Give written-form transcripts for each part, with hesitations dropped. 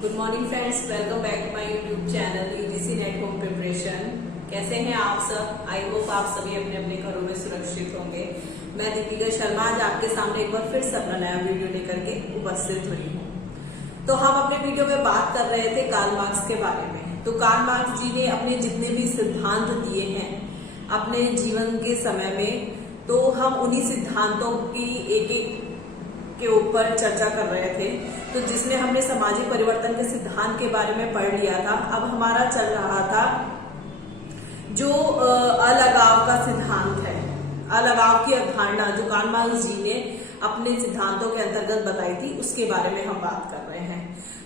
Good morning friends, welcome back to my YouTube channel EDC net home preparation. कैसे हैं आप सब? I hope आप सभी अपने अपने घरों में सुरक्षित होंगे। मैं दीपिका शर्मा आज आपके सामने एक बार फिर से अपना नया वीडियो लेकर के उपस्थित हुई हूँ। तो हम अपने वीडियो में बात कर रहे थे कार्ल मार्क्स के बारे में। तो कार्ल मार्क्स जी ने अपने जितने भी सिद्धांत दिए हैं अपने जीवन के समय में, तो हम उन्हीं सिद्धांतों की एक एक के ऊपर चर्चा कर रहे थे। तो जिसमें हमने सामाजिक परिवर्तन के सिद्धांत के बारे में पढ़ लिया था। अब हमारा चल रहा था जो अलगाव का सिद्धांत है, अलगाव की अवधारणा जो कार्ल मार्क्स जी ने अपने सिद्धांतों के अंतर्गत बताई थी, उसके बारे में हम बात कर रहे हैं।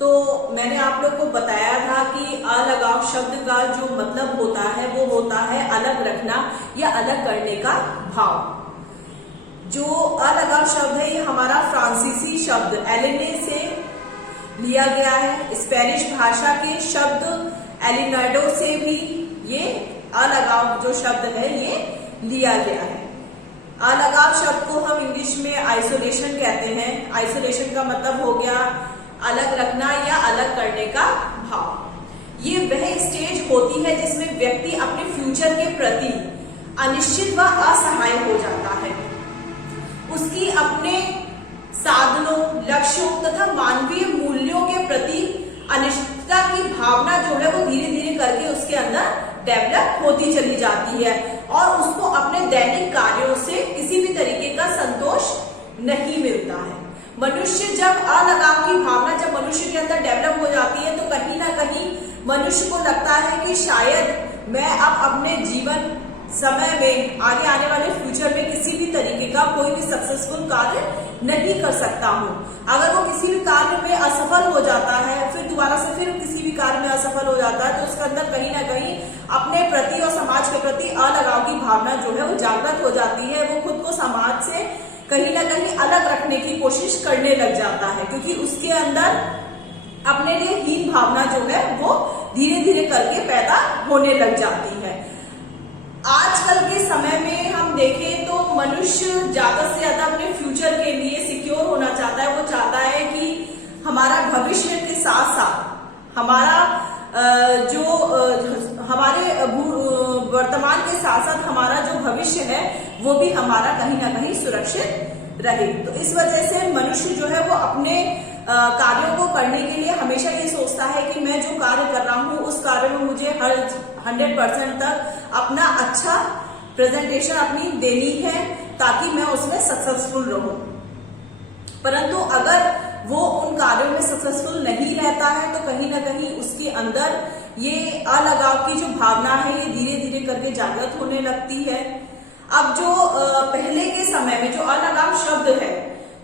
तो मैंने आप लोग को बताया था कि अलगाव शब्द का जो मतलब होता है वो होता है अलग रखना या अलग करने का भाव। जो अलगाव शब्द है ये हमारा फ्रांसीसी शब्द एलेने से लिया गया है। स्पेनिश भाषा के शब्द एलिनाडो से भी ये अलगाव जो शब्द है ये लिया गया है। अलगाव शब्द को हम इंग्लिश में आइसोलेशन कहते हैं। आइसोलेशन का मतलब हो गया अलग रखना या अलग करने का भाव। ये वह स्टेज होती है जिसमें व्यक्ति अपने फ्यूचर के प्रति अनिश्चित व असहाय हो जाता है। उसकी अपने साधनों, लक्ष्यों तथा मानवीय मूल्यों के प्रति अनिश्चितता की भावना जो है वो धीरे धीरे करके उसके अंदर डेवलप होती चली जाती है और उसको अपने दैनिक कार्यों से किसी भी तरीके का संतोष नहीं मिलता है। मनुष्य जब अलगाव की भावना जब मनुष्य के अंदर डेवलप हो जाती है तो कहीं ना कहीं मनुष्य को लगता है कि शायद मैं अब अपने जीवन समय में आगे आने वाले फ्यूचर में किसी भी तरीके का कोई भी सक्सेसफुल कार्य नहीं कर सकता हूँ। अगर वो किसी भी कार्य में असफल हो जाता है, फिर दोबारा से फिर किसी भी कार्य में असफल हो जाता है, तो उसके अंदर कहीं ना कहीं अपने प्रति और समाज के प्रति अलगाव की भावना जो है वो जागृत हो जाती है। वो खुद को समाज से कहीं ना कहीं अलग रखने की कोशिश करने लग जाता है, क्योंकि उसके अंदर अपने लिए हीन भावना जो है वो धीरे धीरे करके पैदा होने लग जाती है। आजकल के समय में हम देखें तो मनुष्य ज्यादा से ज्यादा अपने फ्यूचर के लिए सिक्योर होना चाहता है। वो चाहता है कि हमारा भविष्य के साथ साथ हमारा हमारे वर्तमान के साथ साथ हमारा जो भविष्य है वो भी हमारा कहीं ना कहीं सुरक्षित रहे। तो इस वजह से मनुष्य जो है वो अपने कार्यों को करने के लिए हमेशा ये सोचता है कि मैं जो कार्य कर रहा हूँ उस कार्य में मुझे हर 100% तक अपना अच्छा प्रेजेंटेशन अपनी देनी है ताकि मैं उसमें सक्सेसफुल रहूं। परंतु अगर वो उन कार्यों में सक्सेसफुल नहीं रहता है तो कहीं ना कहीं उसके अंदर ये अलगाव की जो भावना है ये धीरे धीरे करके जागृत होने लगती है। अब जो पहले के समय में जो अलगाव शब्द है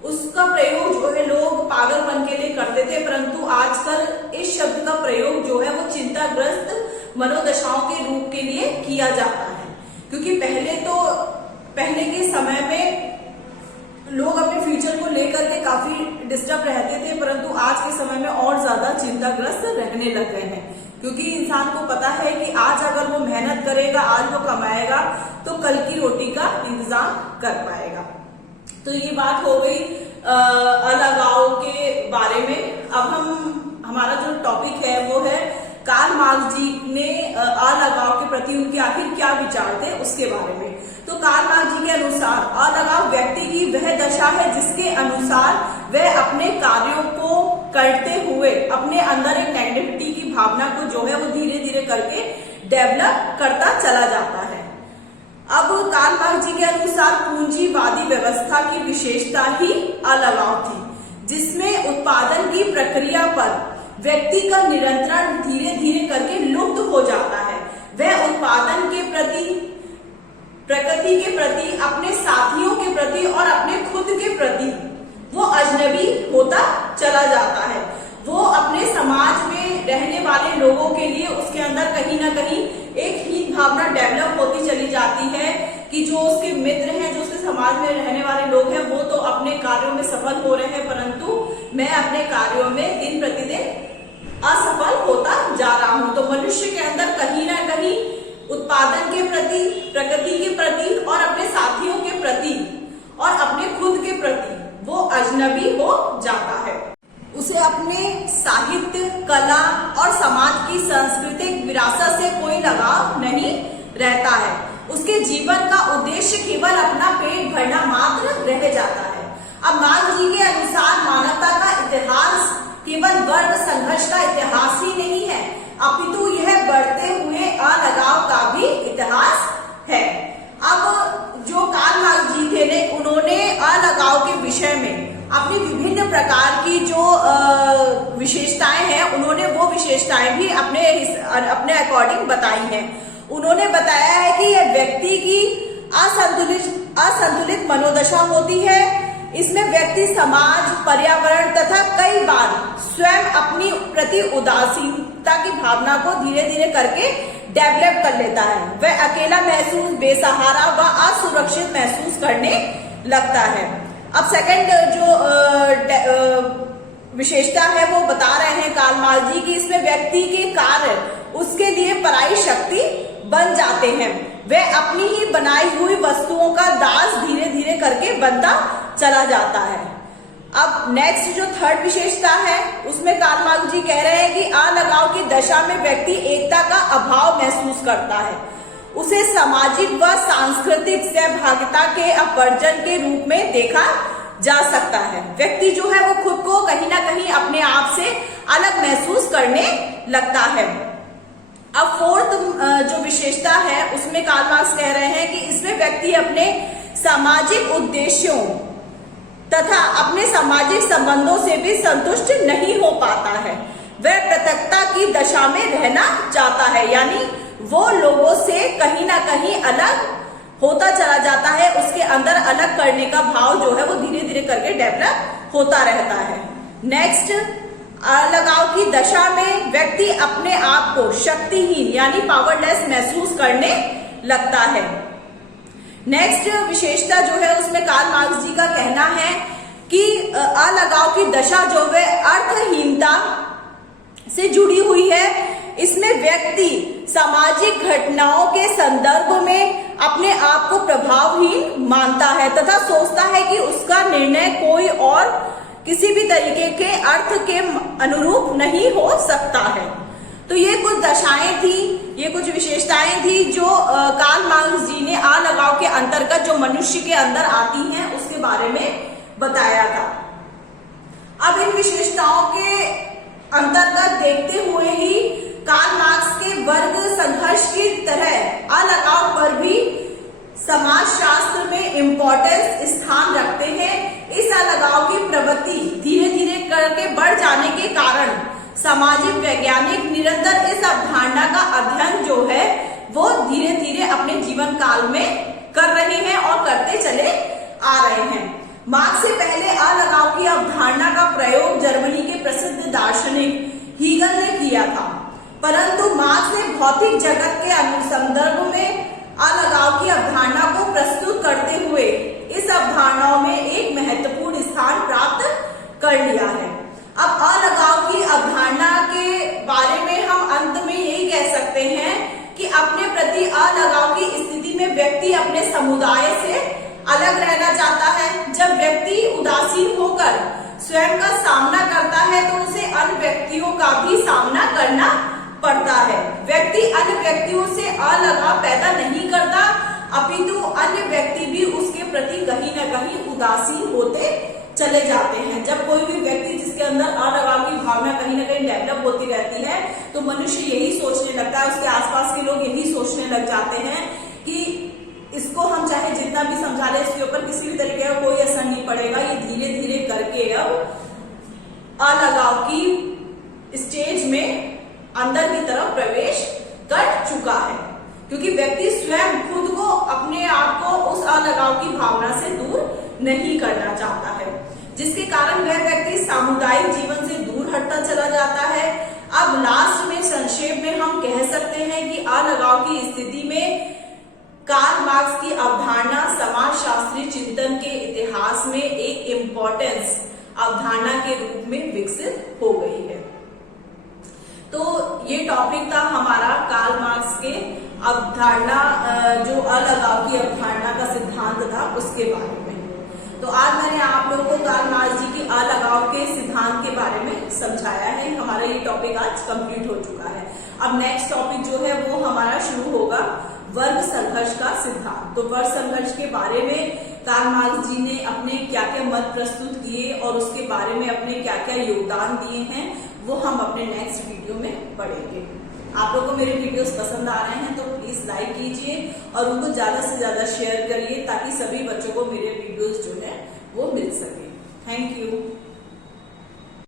उसका प्रयोग जो है लोग पागलपन के लिए करते थे, परंतु आजकल इस शब्द का प्रयोग जो है वो चिंताग्रस्त मनोदशाओं के रूप के लिए किया जाता है। क्योंकि पहले के समय में लोग अपने फ्यूचर को लेकर के काफी डिस्टर्ब रहते थे, परंतु आज के समय में और ज्यादा चिंताग्रस्त रहने लग गए हैं। क्योंकि इंसान को पता है कि आज अगर वो मेहनत करेगा, आज वो कमाएगा तो कल की रोटी का इंतजाम कर पाएगा। तो ये बात हो गई अलगाव के बारे में। अब हमारा जो टॉपिक है वो है कार्ल मार्क्स जी ने अलगाव के प्रति उनके आखिर क्या विचार थे उसके बारे में। तो कार्ल मार्क्स जी के अनुसार अलगाव व्यक्ति की वह दशा है जिसके अनुसार वह अपने कार्यों को करते हुए अपने अंदर एक नेगेटिविटी की भावना को जो है वो धीरे धीरे करके डेवलप करता चला जाता है। अब कार्ल मार्क्स जी के अनुसार पूंजीवादी व्यवस्था की विशेषता ही अलगाव थी, जिसमें उत्पादन की प्रक्रिया पर व्यक्ति का नियंत्रण धीरे धीरे करके लुप्त हो जाता है। वह उत्पादन के प्रति, प्रकृति के प्रति, अपने साथियों के प्रति और अपने खुद के प्रति वो अजनबी होता चला जाता है। वो अपने समाज में रहने वाले लोगों के लिए उसके अंदर कहीं ना कहीं एक हीन भावना डेवलप होती चली जाती है कि जो उसके मित्र हैं, जो उसके समाज में रहने वाले लोग हैं, वो तो अपने कार्यों में सफल हो रहे हैं, परंतु मैं अपने कार्यों में दिन प्रतिदिन असफल होता जा रहा हूं। तो मनुष्य के अंदर कहीं ना कहीं उत्पादन के प्रति, प्रकृति के प्रति और अपने साथियों के प्रति और अपने खुद के प्रति वो अजनबी हो जाता है। उसे अपने साहित्य, कला और समाज की सांस्कृतिक विरासत से कोई लगाव नहीं रहता है। उसके जीवन का उद्देश्य केवल अपना पेट भरना मात्र रह जाता है। अब मार्क्स जी के अनुसार मानवता का इतिहास केवल वर्ग संघर्ष का इतिहास ही नहीं है, अपितु यह बढ़ते हुए अलगाव का भी इतिहास है। अब जो कार्ल मार्क्स जी थे उन्होंने अलगाव के विषय में अपनी विभिन्न प्रकार की जो विशेषताएं हैं, उन्होंने वो विशेषताएं भी अपने अकॉर्डिंग बताई हैं। उन्होंने बताया है कि यह व्यक्ति की असंतुलित मनोदशा होती है। इसमें व्यक्ति समाज, पर्यावरण तथा कई बार स्वयं अपनी प्रति उदासीनता की भावना को धीरे धीरे करके डेवलप कर लेता है। वह अकेला महसूस, बेसहारा व असुरक्षित महसूस करने लगता है। अब सेकंड जो विशेषता है वो बता रहे हैं कार्ल मार्क्स जी की, इसमें व्यक्ति के कार्य उसके लिए पराई शक्ति बन जाते हैं। वह अपनी ही बनाई हुई वस्तुओं का दास धीरे धीरे करके बनता चला जाता है। अब नेक्स्ट जो थर्ड विशेषता है उसमें कार्ल मार्क्स जी कह रहे हैं कि अलगाव की दशा में व्यक्ति एकता का अभाव महसूस करता है। उसे सामाजिक व सांस्कृतिक सहभागिता के अपवर्जन के रूप में देखा जा सकता है। व्यक्ति जो है वो खुद को कहीं ना कहीं अपने आप से अलग महसूस करने लगता है। अब फोर्थ जो विशेषता है उसमें कार्ल मार्क्स कह रहे हैं कि इसमें व्यक्ति अपने सामाजिक उद्देश्यों तथा अपने सामाजिक संबंधों से भी संतुष्ट नहीं हो पाता है। वह पृथकता की दशा में रहना चाहता है, यानी वो लोगों से कहीं ना कहीं अलग होता चला जाता है। उसके अंदर अलग करने का भाव जो है वो धीरे धीरे करके डेवलप होता रहता है। नेक्स्ट, अलगाव की दशा में व्यक्ति अपने आप को शक्तिहीन यानी पावरलेस महसूस करने लगता है। नेक्स्ट विशेषता जो है उसमें कार्ल मार्क्स जी का कहना है कि अलगाव की दशा जो है अर्थहीनता से जुड़ी हुई है। इसमें व्यक्ति सामाजिक घटनाओं के संदर्भ में अपने आप को प्रभावहीन मानता है तथा सोचता है कि उसका निर्णय कोई और किसी भी तरीके के अर्थ के अनुरूप नहीं हो सकता है। तो ये कुछ दशाएं थी, ये कुछ विशेषताएं थी जो कार्ल मार्क्स जी ने अलगाव के अंतर्गत जो मनुष्य के अंदर आती हैं उसके बारे में बताया था। अब इन विशेषताओं के अंतर्गत देखते हुए ही कार्ल मार्क्स के वर्ग संघर्ष की तरह अलगाव पर भी समाजशास्त्र में इम्पोर्टेंस स्थान रखते हैं। इस अलगाव की प्रवृत्ति धीरे धीरे करके बढ़ जाने के कारण सामाजिक वैज्ञानिक निरंतर इस अवधारणा का अध्ययन जो है वो धीरे धीरे अपने जीवन काल में कर रहे हैं और करते चले आ रहे हैं। मार्क्स से पहले अलगाव की अवधारणा का प्रयोग जर्मनी के प्रसिद्ध दार्शनिक हीगल ने किया था, परंतु मार्क्स ने भौतिक जगत के संदर्भ में अलगाव की अवधारणा को प्रस्तुत करते हुए इस अवधारणाओं में एक महत्वपूर्ण स्थान प्राप्त कर लिया है। अब अलगाव की अवधारणा के बारे में हम अंत में यही कह सकते हैं कि अपने प्रति अलगाव की स्थिति में व्यक्ति अपने समुदाय से अलग रहना चाहता है। जब व्यक्ति उदासीन होकर स्वयं का सामना करता है तो उसे अन्य व्यक्तियों का भी सामना करना पड़ता है। व्यक्ति अन्य व्यक्तियों से अलगाव पैदा नहीं करता, अपितु अन्य व्यक्ति भी उसके प्रति कहीं न कहीं उदासीन होते चले जाते हैं। जब कोई भी व्यक्ति जिसके अंदर अलगाव की भावना कहीं ना कहीं डेवलप होती रहती है तो मनुष्य यही सोचने लगता है, उसके आसपास के लोग यही सोचने लग जाते हैं कि इसको हम चाहे जितना भी समझा ले इसके ऊपर किसी भी तरीके का कोई असर नहीं पड़ेगा। ये धीरे धीरे करके अब अलगाव की स्टेज में अंदर की तरफ प्रवेश कर चुका है, क्योंकि व्यक्ति स्वयं खुद को अपने आप को उस अलगाव की भावना से दूर नहीं करना चाहता है, जिसके कारण वह व्यक्ति सामुदायिक जीवन से दूर हटता चला जाता है। अब लास्ट में संक्षेप में हम कह सकते हैं कि अलगाव की स्थिति में कार्ल मार्क्स की अवधारणा समाजशास्त्री चिंतन के इतिहास में एक इम्पोर्टेंस अवधारणा के रूप में विकसित हो गई है। तो ये टॉपिक था हमारा कार्ल मार्क्स के अवधारणा, जो अलगाव की अवधारणा का सिद्धांत था उसके बारे में। तो आज मैंने आप लोगों को कार्ल मार्क्स जी की अलगाव के सिद्धांत के बारे में समझाया है। हमारा ये टॉपिक आज कंप्लीट हो चुका है। अब नेक्स्ट टॉपिक जो है वो हमारा शुरू होगा वर्ग संघर्ष का सिद्धांत। तो वर्ग संघर्ष के बारे में कार्ल मार्क्स जी ने अपने क्या क्या मत प्रस्तुत किए और उसके बारे में अपने क्या क्या योगदान दिए हैं वो हम अपने नेक्स्ट वीडियो में पढ़ेंगे। आप लोगों को मेरे वीडियोस पसंद आ रहे हैं तो प्लीज लाइक कीजिए और उनको ज्यादा से ज्यादा शेयर करिए ताकि सभी बच्चों को मेरे वीडियोस जो है वो मिल सके। Thank you.